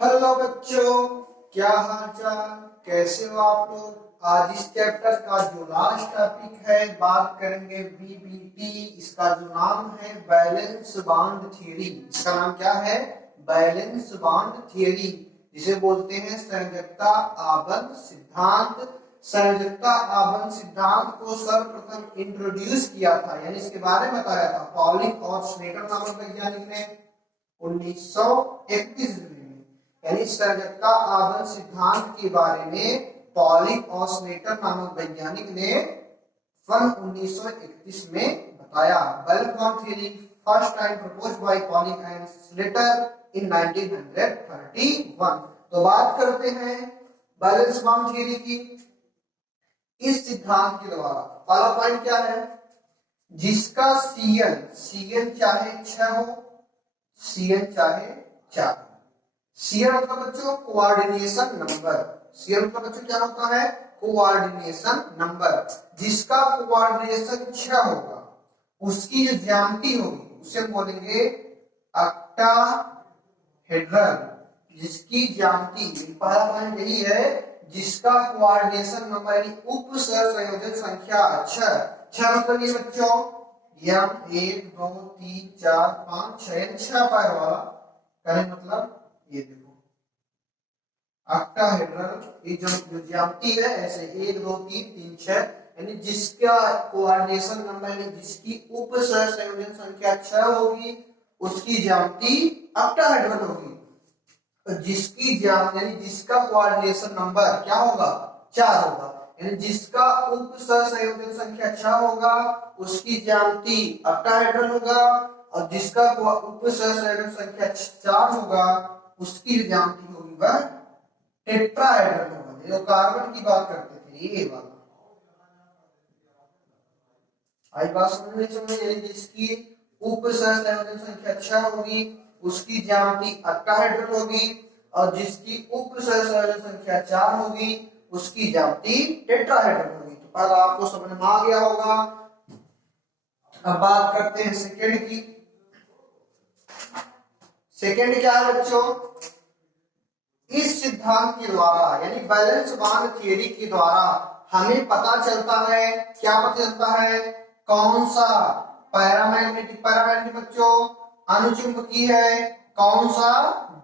Hello बच्चों, क्या हाल चाल, कैसे हो आप लोग। आज इस चैप्टर का जो लास्ट टॉपिक है बात करेंगे बीबीटी। इसका जो नाम है बैलेंस बांड थ्योरी। इसका नाम क्या है? बैलेंस बांड थ्योरी, जिसे बोलते हैं संयोजकता आबंध सिद्धांत। संयोजकता आबंध सिद्धांत को सर्वप्रथम इंट्रोड्यूस किया था, यानी इसके बारे में बताया था पॉलिंग और स्नेटर नामक वैज्ञानिक ने 1931 में। यानी संयोजकता आबंध सिद्धांत के बारे में पॉलिंग और स्लेटर नामक वैज्ञानिक ने सन 1931 में बताया। Balance bond theory first time proposed by Pauling and Slater in 1931। तो बात करते हैं बैलेंस बॉन्ड थ्योरी की। इस सिद्धांत के द्वारा पहला पॉइंट क्या है? जिसका सीएन चाहे 6 हो, सीएन चाहे 4। सीएन मतलब बच्चों कोऑर्डिनेशन नंबर। सीएन मतलब बच्चों क्या होता है? Coordination number. जिसका कोऑर्डिनेशन 6 होगा उसकी जो ज्यामिति होगी उसे हम बोलेंगे ऑक्टाहेड्रल। जिसकी ज्यामिति, पहला पॉइंट यही है, जिसका कोऑर्डिनेशन नंबर यानी उप सहसंयोजक संख्या 6 मतलब ये बच्चों यम 1 2 3 4 5 6 पैर वाला करें। मतलब ये देखो ऑक्टाहेड्रल, ये जो ज्यामिति है ऐसे 1 2 3 3 6, यानी जिसका कोऑर्डिनेशन नंबर यानी जिसकी उप सहसंयोजक संख्या 6 होगी उसकी ज्यामिति ऑक्टाहेड्रल होगी। जिसकी यानी जिसका कोऑर्डिनेशन नंबर क्या होगा? 4 होगा। यानी जिसका उप सहसंयोजक संख्या 6 होगा उसकी ज्यामिति ऑक्टाहेड्रल होगा, और जिसका उप सहसंयोजक संख्या 4 होगा उसकी ज्यामिति होगी वह टेट्राहेड्रल होगा। जो कार्बन की बात करते थे ये वाला। आई बात समझ में? यानी जिसकी उप सहसंयोजक संख्या 6 होगी उसकी ज्यामिति ऑक्टाहेड्रल होगी, और जिसकी उप सहसंयोजक संख्या 4 होगी उसकी ज्यामिति टेट्राहेड्रल होगी। तो पहला आपको समझ में आ गया होगा। अब बात करते हैं सेकंड की। सेकंड क्या है बच्चों? इस सिद्धांत के द्वारा यानी बैलेंस बॉन्ड थ्योरी के द्वारा हमें पता चलता है, क्या पता चलता है? कौन सा पैरामैग्नेटिक, पैरामैग्नेटिक बच्चों अनुचुंबकीय है, कौन सा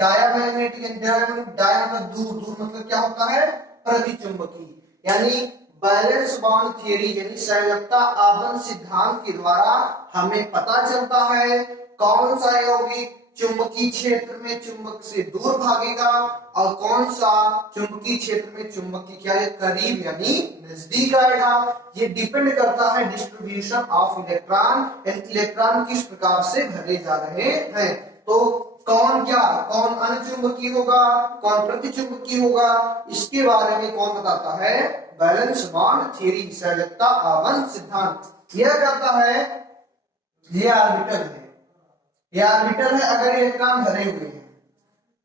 डायामैग्नेटिक। डाया मतलब दूर, दूर मतलब क्या होता है? प्रतिचुंबकीय। यानी बैलेंस बॉन्ड थ्योरी यानी संयोजकता आबंध सिद्धांत के द्वारा हमें पता चलता है कौन सा यौगिक चुंबकीय क्षेत्र में चुंबक से दूर भागेगा और कौन सा चुंबकीय क्षेत्र में चुंबक की क्या है करीब यानी नजदीक आएगा। ये डिपेंड करता है डिस्ट्रीब्यूशन ऑफ इलेक्ट्रॉन, इलेक्ट्रॉन किस प्रकार से भरे जा रहे हैं। तो कौन अनुचुंबकीय होगा, कौन प्रतिचुंबकीय होगा, इसके बारे में कौन बताता है? बैलेंस बॉन्ड थ्योरी, संयोजकता आबंध सिद्धांत। यह कहता है ये ऑर्बिटल है, ये ऑर्बिटल है। अगर इलेक्ट्रॉन भरे हुए हैं,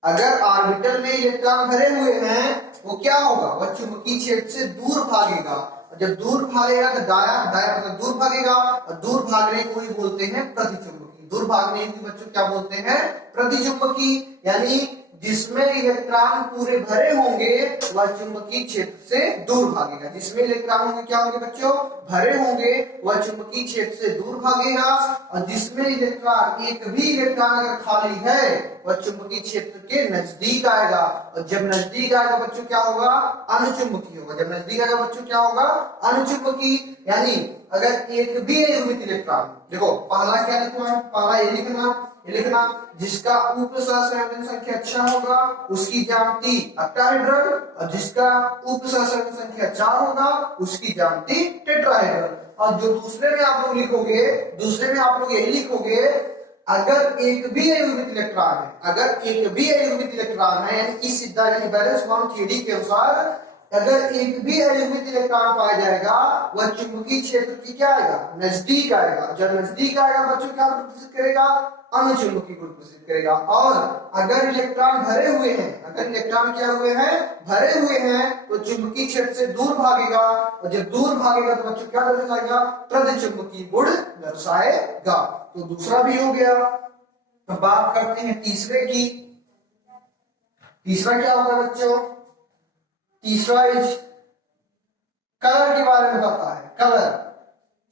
अगर ऑर्बिटल में इलेक्ट्रॉन भरे हुए हैं वो क्या होगा? वह चुंबकीय क्षेत्र से दूर भागेगा। जब दूर भागेगा तो दाया मतलब दूर भागेगा, और दूर भागने को ही बोलते हैं प्रतिचुंबकीय। दूर भागने को बच्चों क्या बोलते हैं? प्रतिचुंबकीय। यानी जिसमें इलेक्ट्रॉन पूरे भरे होंगे वह चुंबकीय क्षेत्र से दूर भागेगा। जिसमें इलेक्ट्रॉन होंगे क्या होंगे बच्चों? भरे होंगे, वह चुंबकीय क्षेत्र से दूर भागेगा। और जिसमें इलेक्ट्रॉन, एक भी इलेक्ट्रॉन अगर खाली है वह चुंबकीय क्षेत्र के नजदीक आएगा, और जब नजदीक आएगा बच्चों क्या होगा? अनुचुंबकीय होगा। जब नजदीक आएगा बच्चों क्या होगा? अनुचुंबकीय। यानी अगर एक भी अयुग्मित इलेक्ट्रॉन, देखो पहला क्या लिखना है? पहला ये लिखना जिसका उप सहसंयोजक संख्या 6 होगा उसकी ज्यामिति ऑक्टाहेड्रल, और जिसका उप सहसंयोजक संख्या 4 होगा उसकी ज्यामिति टेट्राहेड्रल। और जो दूसरे में आप लोग लिखोगे, दूसरे में आप लोग यही लिखोगे अगर एक भी अयुग्मित इलेक्ट्रॉन है, अगर एक भी अयुग्मित इलेक्ट्रॉन है यानी इस सिद्धांत यानी बैलेंस बॉन्ड थ्योरी के अनुसार अगर एक भी अयुग्मित इलेक्ट्रॉन पाया जाएगा वह चुंबकीय क्षेत्र की क्या आएगा? नजदीक आएगा। जब नजदीक आएगा बच्चों क्या प्रदर्शित करेगा? अनुचुंबकीय को प्रदर्शित करेगा। और अगर इलेक्ट्रॉन भरे हुए हैं, अगर इलेक्ट्रॉन क्या हुए हैं? भरे हुए हैं, तो चुंबकीय क्षेत्र से दूर भागेगा, और जब दूर भागेगा तो बच्चों क्या दर्शाएगा? प्रतिचुंबकीय गुण दर्शाएगा। तो दूसरा भी हो गया। तो बात करते हैं तीसरे की। तीसरा क्या होता है बच्चों? तीसरा इज कलर के बारे में बताता है। कलर,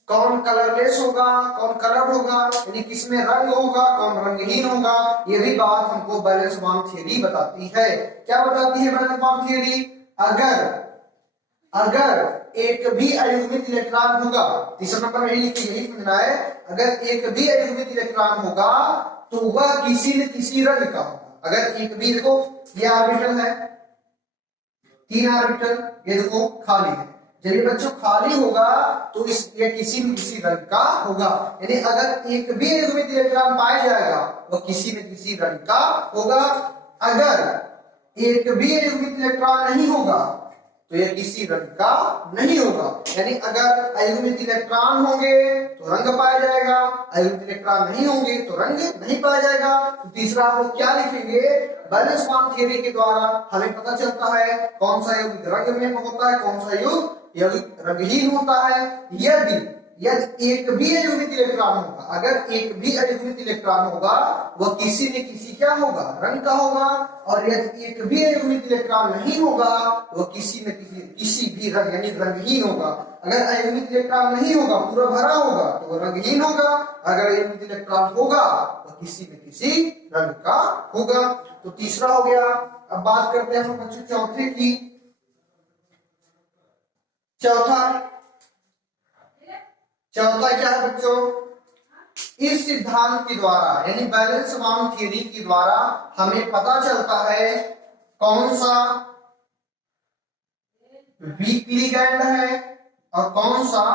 कौन कलरलेस होगा, कौन कलर होगा, यानी किसमें रंग होगा, कौन रंगहीन होगा। ये भी बात हमको बैलेंस बॉन्ड थ्योरी बताती है। क्या बताती है बैलेंस बॉन्ड थ्योरी? अगर एक भी अयुग्मित इलेक्ट्रॉन होगा, तीसरा नंबर में यही समझना है, अगर एक भी अयुग्मित इलेक्ट्रॉन होगा तो वह किसी न किसी रंग का होगा। अगर एक भी, देखो ये ऑर्बिटल है, 3 ऑर्बिटल, ये देखो खाली है। जब ये बच्चों खाली होगा तो इस ये किसी न किसी रंग का होगा। यानी अगर एक भी अयुग्मित इलेक्ट्रॉन पाया जाएगा वह किसी न किसी रंग का होगा। अगर एक भी अयुग्मित इलेक्ट्रॉन नहीं होगा तो यह किसी रंग का नहीं होगा। यानी अगर अयुग्मित इलेक्ट्रॉन होंगे तो रंग पाया जाएगा, अयुग्मित इलेक्ट्रॉन नहीं होंगे तो रंग नहीं पाया जाएगा। तो तीसरा आप लोग क्या लिखेंगे? बैलेंस बॉन्ड थ्योरी के द्वारा हमें पता चलता है कौन सा यौगिक रंग में होता है, कौन सा यौगिक रंगहीन होता है। यदि एक भी अयुग्मित इलेक्ट्रॉन होगा, अगर एक भी अयुग्मित इलेक्ट्रॉन होगा वह किसी न किसी क्या होगा? रंग का होगा। और यदि एक भी अयुग्मित इलेक्ट्रॉन नहीं होगा वह किसी न किसी भी रंग यानी रंगहीन होगा। अगर अयुग्मित इलेक्ट्रॉन नहीं होगा, पूरा भरा होगा तो वह रंगहीन होगा। अगर अयुग्मित इलेक्ट्रॉन होगा वह किसी न किसी रंग का होगा। तो तीसरा हो गया। अब बात करते हैं बच्चों चौथे की। चौथा क्या है बच्चों? इस सिद्धांत के द्वारा यानी बैलेंस बॉन्ड थ्योरी के द्वारा हमें पता चलता है कौन सा वीक लिगैंड है और कौन सा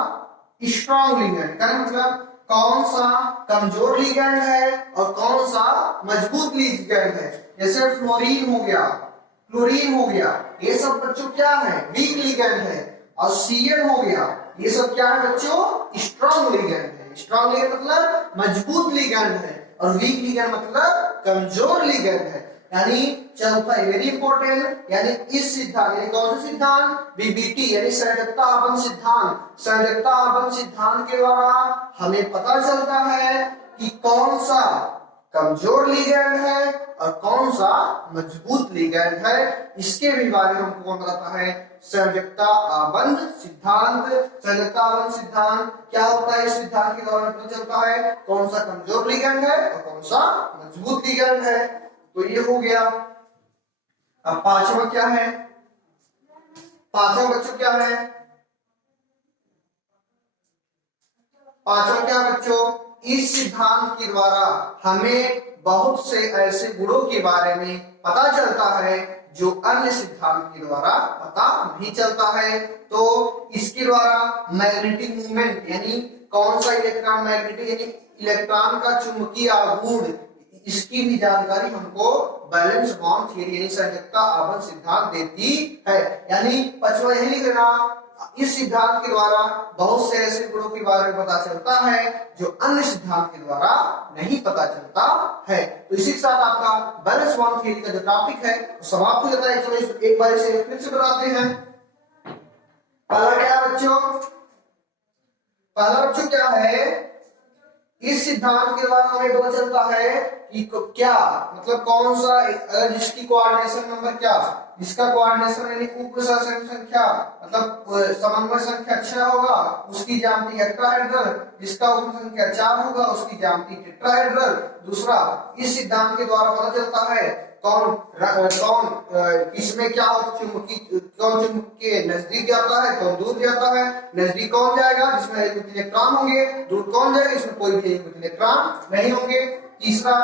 स्ट्रॉन्ग लिगैंड। का मतलब कौन सा कमजोर लिगैंड है और कौन सा मजबूत लिगैंड है। जैसे फ्लोरीन हो गया, क्लोरीन हो गया, ये सब बच्चों क्या है? वीक लिगैंड है। और सीएन हो गया, ये सब क्या है बच्चों? स्ट्रॉन्ग लिगैंड है। स्ट्रॉन्ग लिगैंड मतलब मजबूत लिगैंड है और वीक लिगैंड मतलब कमजोर लिगैंड है। यानी चौथा वेरी इंपॉर्टेंट, यानी इस सिद्धांत यानी कौन सा सिद्धांत? बीबीटी यानी संयोजकता आपन सिद्धांत। संयोजकता आपन सिद्धांत के द्वारा हमें पता चलता है कि कौन सा कमजोर लिगैंड है और कौन सा मजबूत लिगैंड है। इसके भी बारे में हमको कौन बताता है? संयोजकता आबंध सिद्धांत। संयोजकता आबंध सिद्धांत क्या होता है? इस सिद्धांत के द्वारा पता चलता है कौन सा कमजोर लिगैंड है और कौन सा मजबूत लिगैंड है। तो ये हो गया। अब पांचवा क्या है? पांचवा बच्चों क्या है? पांचवा क्या बच्चों? इस सिद्धांत के द्वारा हमें बहुत से ऐसे गुणों के बारे में पता चलता है जो अन्य सिद्धांत के द्वारा पता नहीं चलता है। तो इसके द्वारा मैग्नेटिक मूवमेंट यानी कौन सा इलेक्ट्रॉन मैग्नेटिक यानी इलेक्ट्रॉन का चुंबकीय आघूर्ण, इसकी भी जानकारी हमको बैलेंस बॉन्ड थ्योरी यानी संयोजकता आबंध सिद्धांत देती है। यानी पांचवा यही लिख लेना, इस सिद्धांत के द्वारा बहुत से ऐसे गुणों के बारे में पता चलता है जो अन्य सिद्धांत के द्वारा नहीं पता चलता है। तो इसी के साथ आपका बैलेंस बॉन्ड थ्योरी का जो टॉपिक है वो समाप्त हो जाता है। चलो एक बार इसे फिर से बताते हैं। पहला क्या बच्चों? पहला बच्चों क्या है? इस सिद्धांत के द्वारा हमें पता चलता है कि क्या मतलब कौन सा अगर जिसकी कोऑर्डिनेशन नंबर क्या, जिसका कोऑर्डिनेशन यानी उपसंख्या संख्या मतलब समन्वय संख्या 6 होगा उसकी ज्यामिति हेक्साहेड्रल, जिसका उपसंख्या 4 होगा उसकी ज्यामिति टेट्राहेड्रल। दूसरा, इस सिद्धांत के द्वारा पता चलता है कौन इसमें क्या हो चुंबकीय, कौन चुंबकीय नजदीक जाता है कौन दूर जाता है। नजदीक कौन जाएगा? जिसमें इलेक्ट्रॉन होंगे। दूर कौन जाएगा? इसमें कोई भी इलेक्ट्रॉन नहीं होंगे। तीसरा,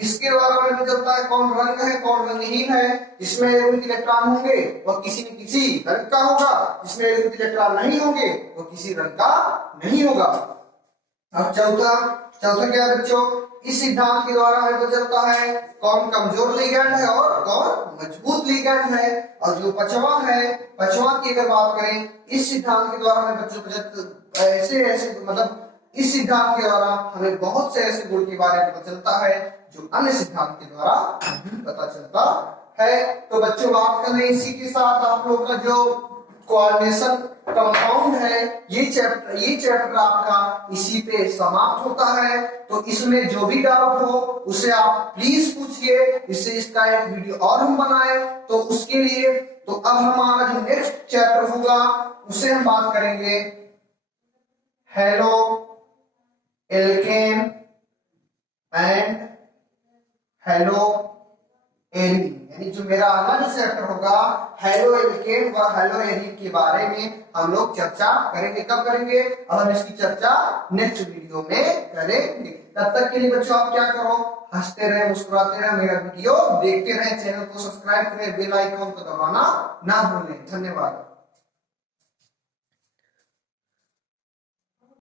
इसके द्वारा हमें पता चलता है कौन रंग है कौन रंगहीन है। जिसमें इलेक्ट्रॉन होंगे वह किसी न किसी रंग का होगा, जिसमें इलेक्ट्रॉन नहीं होंगे वह किसी रंग का नहीं होगा। अब चौथा क्या है बच्चों? इस सिद्धांत के द्वारा हमें पता चलता है कौन कमजोर लिगैंड है और कौन मजबूत लिगैंड है। और जो पांचवा है, पांचवा की अगर बात करें, इस सिद्धांत के द्वारा हमें बच्चों ऐसे मतलब इस सिद्धांत के द्वारा हमें बहुत से ऐसे गुण के बारे में पता चलता है जो अन्य सिद्धांत के द्वारा नहीं पता चलता है। तो बच्चों बात कर रहे हैं इसी के साथ आप लोग का जो कोऑर्डिनेशन कंपाउंड है, ये चैप्टर आपका इसी पे समाप्त होता है। तो इसमें जो भी डाउट हो उसे आप प्लीज पूछिए, इससे इसका एक वीडियो और हम बनाए तो उसके लिए। तो अब हमारा जो नेक्स्ट चैप्टर होगा उसे हम बात करेंगे halo alkane and hello arene, यानी जो मेरा अगला जो चैप्टर होगा हेलो एल्केन व हेलो एरीन के बारे में हम लोग चर्चा करेंगे। कब करेंगे? अब हम इसकी चर्चा नेक्स्ट वीडियो में करेंगे। तब तक के लिए बच्चों आप क्या करो, हंसते रहे, मुस्कुराते रहे, मेरा वीडियो देखते रहे, चैनल को सब्सक्राइब करें, बेल आइकन को दबाना ना भूलें। धन्यवाद।